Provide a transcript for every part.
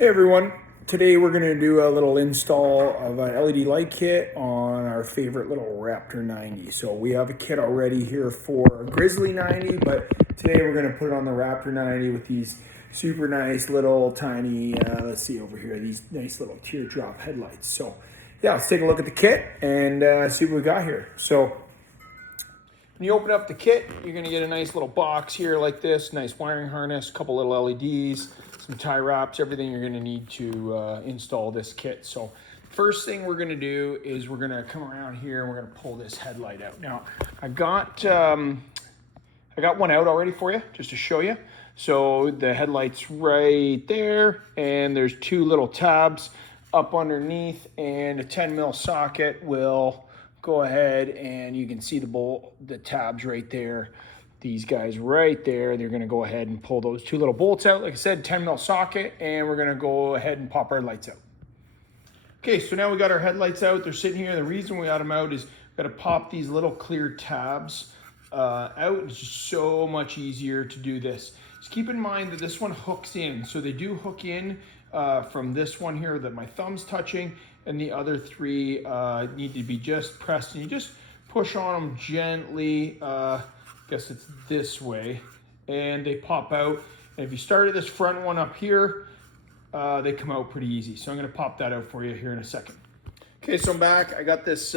Hey everyone, today we're going to do a little install of an LED light kit on our favorite little Raptor 90. So we have a kit already here for Grizzly 90, but today we're going to put it on the Raptor 90 with these super nice little tiny, let's see over here, these nice little teardrop headlights. So yeah, let's take a look at the kit and see what we got here. So when you open up the kit, you're going to get a nice little box here like this, nice wiring harness, a couple little LEDs, some tie wraps, everything you're going to need to install this kit. So first thing we're going to do is we're going to come around here and we're going to pull this headlight out. Now, I got one out already for you just to show you. So the headlight's right there, and there's two little tabs up underneath, and a 10 mil socket will go ahead and you can see the tabs right there. These guys right there, they're going to go ahead and pull those two little bolts out. Like I said, 10 mil socket, and we're going to go ahead and pop our lights out. Okay, so now we got our headlights out. They're sitting here. The reason we got them out is we got to pop these little clear tabs out. It's just so much easier to do this. Just keep in mind that this one hooks in. So they do hook in from this one here that my thumb's touching, and the other three need to be just pressed, and you just push on them gently. I guess it's this way, and they pop out. And if you started this front one up here, they come out pretty easy. So I'm going to pop that out for you here in a second. Okay, so I'm back. I got this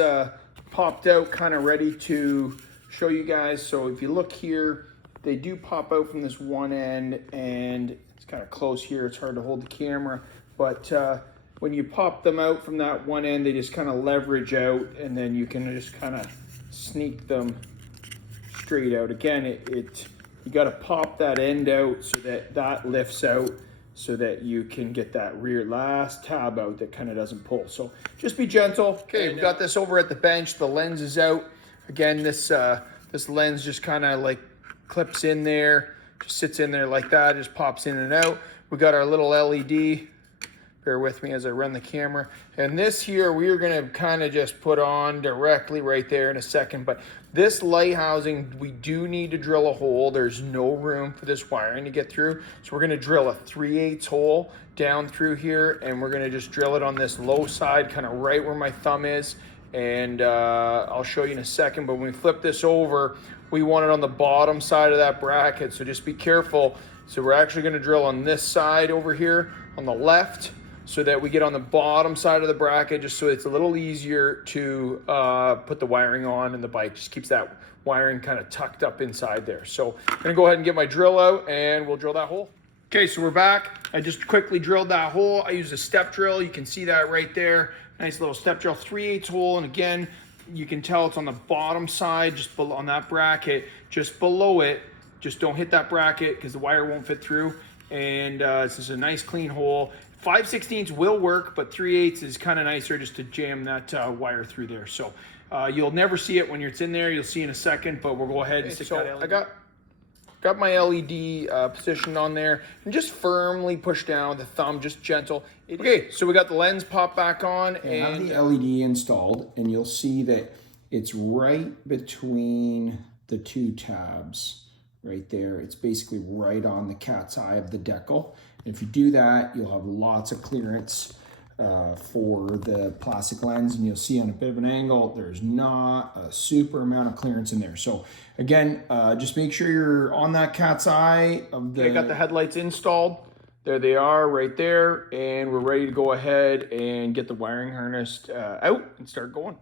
popped out, kind of ready to show you guys. So if you look here, they do pop out from this one end, and it's kind of close here. It's hard to hold the camera, but when you pop them out from that one end, they just kind of leverage out, and then you can just kind of sneak them straight out. Again, you got to pop that end out so that lifts out, so that you can get that rear last tab out that kind of doesn't pull. So just be gentle. Okay, we got this over at the bench. The lens is out. Again, this lens just kind of like clips in there, just sits in there like that, just pops in and out. We got our little LED. Bear with me as I run the camera. And this here, we're gonna kind of just put on directly right there in a second. But this light housing, we do need to drill a hole. There's no room for this wiring to get through. So we're gonna drill a 3/8 hole down through here, and we're gonna just drill it on this low side, kind of right where my thumb is. And I'll show you in a second, but when we flip this over, we want it on the bottom side of that bracket. So just be careful. So we're actually gonna drill on this side over here on the left, so that we get on the bottom side of the bracket, just so it's a little easier to put the wiring on, and the bike just keeps that wiring kind of tucked up inside there. So I'm gonna go ahead and get my drill out, and we'll drill that hole. Okay, so we're back. I just quickly drilled that hole. I used a step drill. You can see that right there. Nice little step drill, 3/8 hole. And again, you can tell it's on the bottom side, just below on that bracket, just below it. Just don't hit that bracket because the wire won't fit through. And this is a nice clean hole. 5/16 will work, but 3/8 is kind of nicer just to jam that wire through there. So you'll never see it when it's in there. You'll see in a second, but we'll go ahead and stick that LED. I got my LED positioned on there, and just firmly push down with the thumb, just gentle. Okay, so we got the lens popped back on, and I have the LED installed, and you'll see that it's right between the two tabs right there. It's basically right on the cat's eye of the decal. And if you do that, you'll have lots of clearance for the plastic lens, and you'll see on a bit of an angle, there's not a super amount of clearance in there. So again, just make sure you're on that cat's eye of the... I got the headlights installed. There they are right there, and we're ready to go ahead and get the wiring harness out and start going.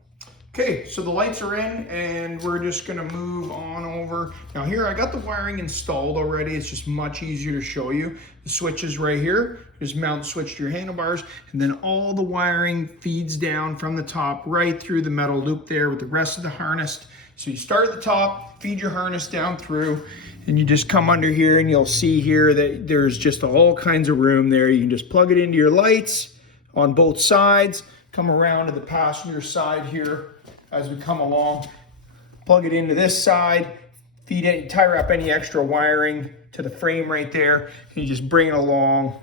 Okay, so the lights are in, and we're just gonna move on over. Now here, I got the wiring installed already. It's just much easier to show you. The switch is right here. Just mount the switch to your handlebars, and then all the wiring feeds down from the top right through the metal loop there with the rest of the harness. So you start at the top, feed your harness down through, and you just come under here, and you'll see here that there's just all kinds of room there. You can just plug it into your lights on both sides, come around to the passenger side here as we come along, plug it into this side, feed it, tie wrap any extra wiring to the frame right there, and you just bring it along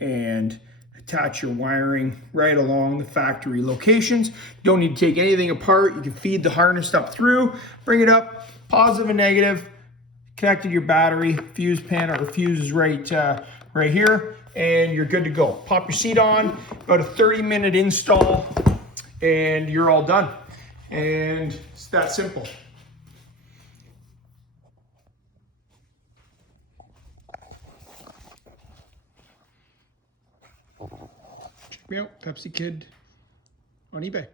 and attach your wiring right along the factory locations. You don't need to take anything apart. You can feed the harness up through, bring it up, positive and negative, connected your battery, fuse pan, or fuse is right here. and you're good to go. Pop your seat on, about a 30-minute install, and you're all done. And it's that simple. Check me out, Pepsi Kid on eBay.